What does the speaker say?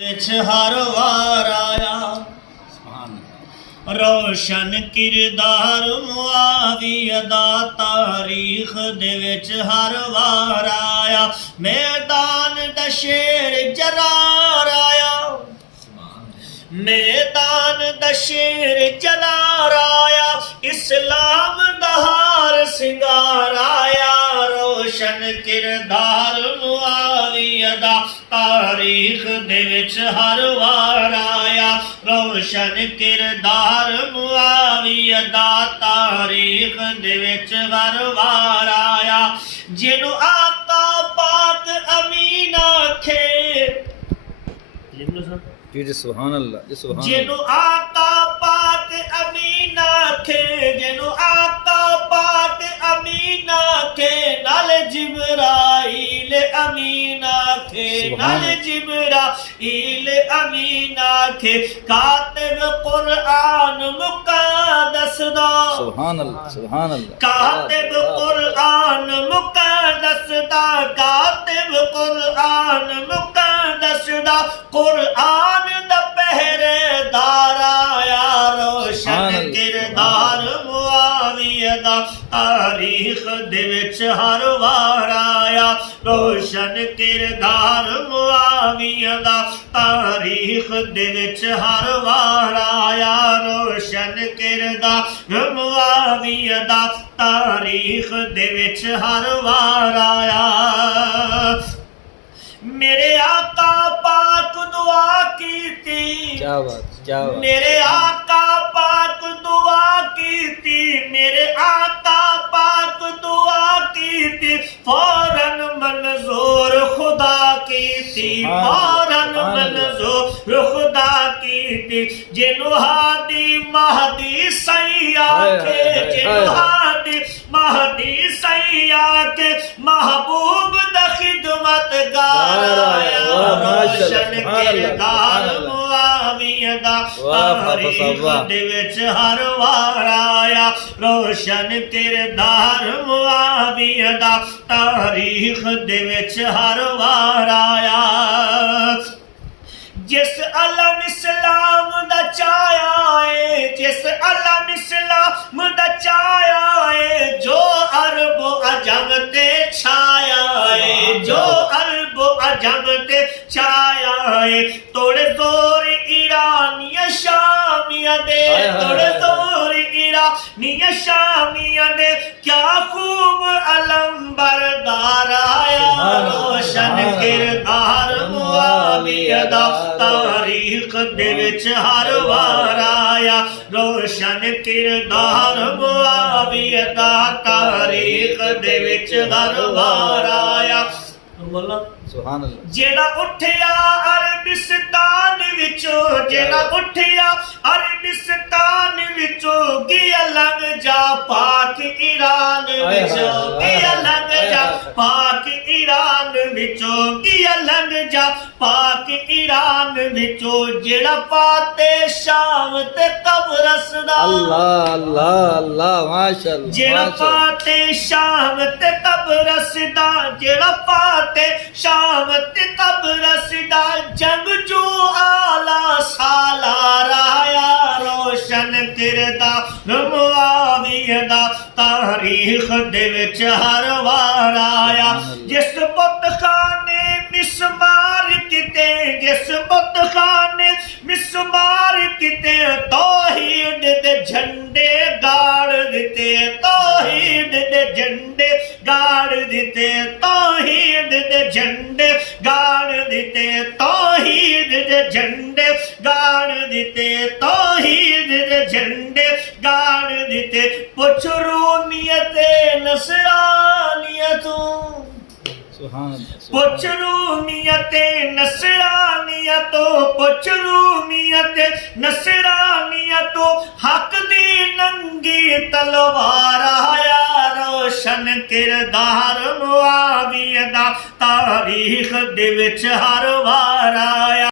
विच हर वार आया रोशन किरदार मुआविया दा तारीख दे विच हर वार आया मैदान दा शेर जलार आया मैदान दा शेर जलार आया इस्लाम दा हार सिंगार आया रोशन किरदार मुआविया दा तारीख दे विच हर वार आया रोशन किरदार मुआविया दा तारीख दे विच हर वार आया जिन्नू आका पाक अमीन आखे जी सुभान अल्लाह जी सुभान जिन्नू आका पाक अमीन आखे जिन्नू आका पाक अमीन आखे नाल जिब्राइल अमीन आखे नाल जिब्राइल अमीन आखे कातिब कुरआन मुक़द्दस दा सुभान अल्लाह कातिब कुरआन मुक़द्दस दा कातिब कुरआन मुक़द्दस दा कुरआन दा पहरेदार आया रोशन किरदार मुआविया दा तारीख दे विच हर वार आया रोशन किरदार मुआविया दा तारीख दे विच हर वार आया रोशन किरदार मुआविया दा तारीख दे विच हर वार आया मेरे आका पाक दुआ की थी क्या बात मेरे आका पाक दुआ की थी मेरे आका पाक दुआ की थी फौरन मंजूर खुदा की थी फौरन मंजूर खुदा की थी जिन्नू हादी महदी सही आखे जिन्नू हादी महदी सही आखे महबूब द खिदमत गार आया रोशन किरदार मुआविया दा तारीख दे विच हर वार आया रोशन किरदार मुआविया दा तारीख दे विच हर वार आया जिस अलम इस्लाम दा चाया है जिस अलम इस्लाम दा चाया है जो अरब अजम ते छाया है जो अरब अजम ते छाया है तोड़े जोर ईरानिया शामिया दे तोड़े जोर ईरानिया शामिया दे क्या खूब अलम बरदार आया रोशन किरदार मुआविया दा तारीख दे विच हर वार आया रोशन किरदार मुआविया दा तारीख दे विच हर वार आया सुभान अल्लाह जेड़ा उठिया अरबिस्तान विचों जेड़ा उठिया अरबिस्तान विचों गया लंघ जा पाक ईरान विचों गया लंघ जा पाक ईरान विचों गया लंघ जा पाक ईरान विचों जेड़ा पाते शाम ते कब्रस दा अल्लाह अल्लाह अल्लाह माशाअल्लाह जेड़ा पाते शाम ते कब्रस दा जेड़ा पाते शाम ते कब्रस दा जंग जो आला सालार आया रोशन किरदार मुआविया दा तारीख दे विच हर वार आया जिस बुतखाने मिसमार किते जिस बुतखाने मिसमार किते तौहीद दे झंडे गाड़ दिते तौहीद दे झंडे गाड़ दिते तौहीद दे झंडे गाड़ दिते तौहीद दे झंडे गाड़ दिते तौहीद दे झंडे गाड़ दिते पुछ रूमियत नसरानियतों सुभान अल्लाह पुछ रूमियत नसरानियतों पुछ रूमियत नसरानियतों हक दी नंगी तलवार आया रोशन किरदार मुआविया दा तारीख दे विच हर वार आया।